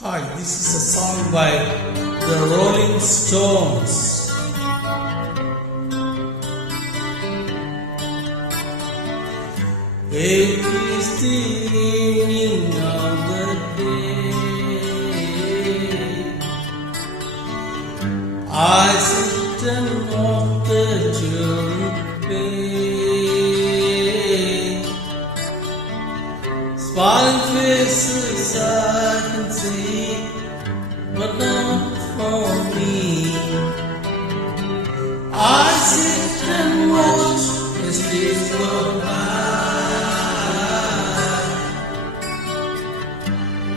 Hi, this is a song by the Rolling Stones. It is the evening of the day. I sit and watch the children play. Smiling faces I can see, but not for me. I sit and watch as days go by.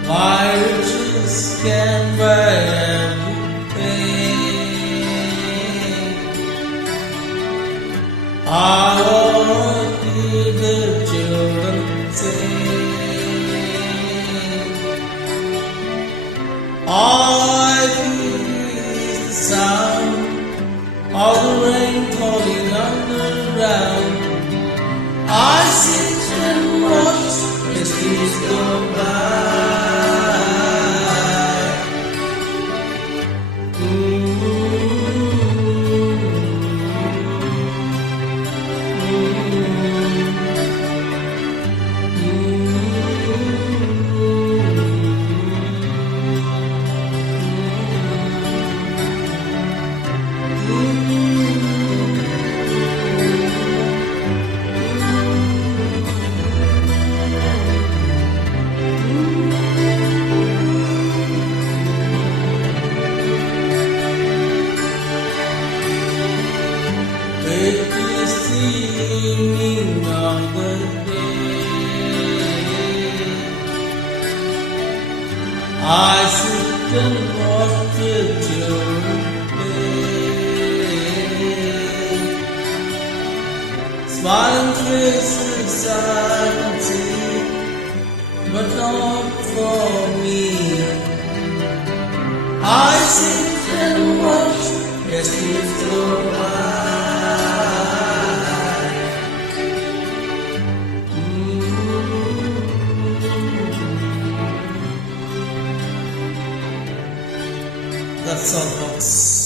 My riches can buy everything. I want to hear the children sing. All I hear is the sound of the rain falling on the ground. I sit and watch as days go by. It is the evening of the day. I sit and watch the children play. Smiling faces I can see, but not for me. I sit and watch as years go by. That's all, folks.